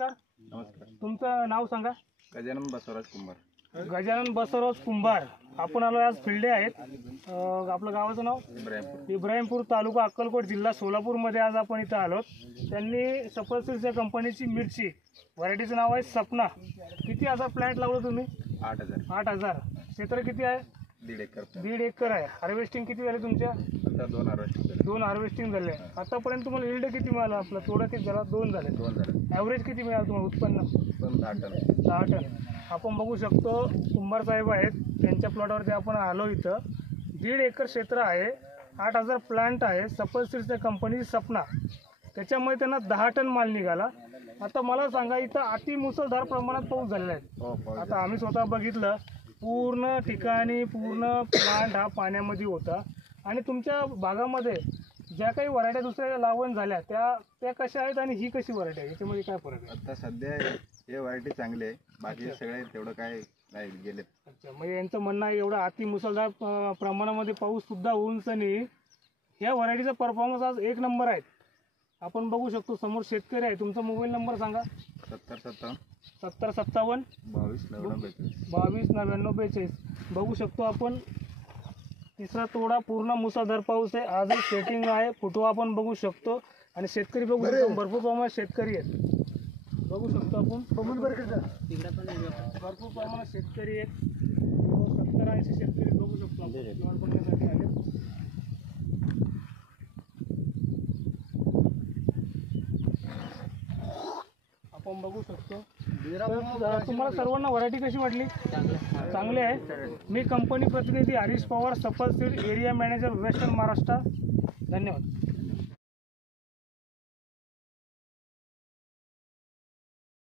नमस्कार. नमस्कार. तुमचं नाव सांगा. गजानन बसवराज कुंभार. गजानन बसवराज कुंभार. आपण आलो आज फिल्डे आहेत. आपलं गावाचं नाव इब्राहिमपूर, तालुका अक्कलकोट, जिल्हा सोलापूरमध्ये आज आपण इथं आलो. त्यांनी सफल सीड्स कंपनीची मिरची व्हरायटीचं नाव आहे सपना. किती हजार प्लॅन्ट लावलं तुम्ही? 8,000. क्षेत्र किती आहे? 1.5 एकर. 1.5 एकर आहे. हार्वेस्टिंग किती झाले तुमच्या? आता 2 हार्वेस्टिंग. 2 हार्वेस्टिंग झाले. आतापर्यंत तुम्हाला यील्ड किती मिळालं? आपला तोडा किती झाला? 2 झाले. ॲव्हरेज किती मिळालं तुम्हाला उत्पन्न? 10 टन. आपण बघू शकतो कुंभार साहेब आहेत, त्यांच्या प्लॉटवरती आपण आलो. इथं 1.5 एकर क्षेत्र आहे, 8,000 प्लांट आहे. सफल सीड्स कंपनीची सपना, त्याच्यामुळे त्यांना 10 टन माल निघाला. आता मला सांगा, इथं अति मुसळधार प्रमाणात पाऊस झालेला आहे. आता आम्ही स्वतः बघितलं, पूर्ण ठिकाणी पूर्ण प्लांट हा पाण्यामध्ये होता. आणि तुमच्या भागामध्ये ज्या काही व्हरायट्या दुसऱ्या लावण झाल्या त्या कशा आहेत आणि ही कशी व्हरायटी आहे, याच्यामध्ये काय फरक आहे? आता सध्या हे व्हरायटी चांगली आहे, बाकी सगळे तेवढं काय नाही गेले. अच्छा, म्हणजे यांचं म्हणणं आहे एवढा अति मुसळधार प्रमाणामध्ये पाऊस सुद्धा होऊन सनी या व्हरायटीचा परफॉर्मन्स आज 1 नंबर आहे. आपण बघू शकतो समोर शेतकरी आहे. तुमचा मोबाईल नंबर सांगा. 7057 7057 229942. बघू शकतो आपण तिसरा तोडा. पूर्ण मुसळधार पाऊस आहे. आजही सेटिंग आहे. फुटवा आपण बघू शकतो. आणि शेतकरी बघू शकतो, भरपूर प्रमाणात शेतकरी आहेत. बघू शकतो आपण भरपूर प्रमाणात शेतकरी आहेत. 70-80 शेतकरी बघू शकतो आपण प्लॉट बघण्यासाठी आले. आपण बघू शकतो. तुम्हाला सर्वांना व्हरायटी कशी वाटली? चांगली आहे. मी कंपनी प्रतिनिधी हरीश पवार, सफल seed area manager, western Maharashtra. धन्यवाद.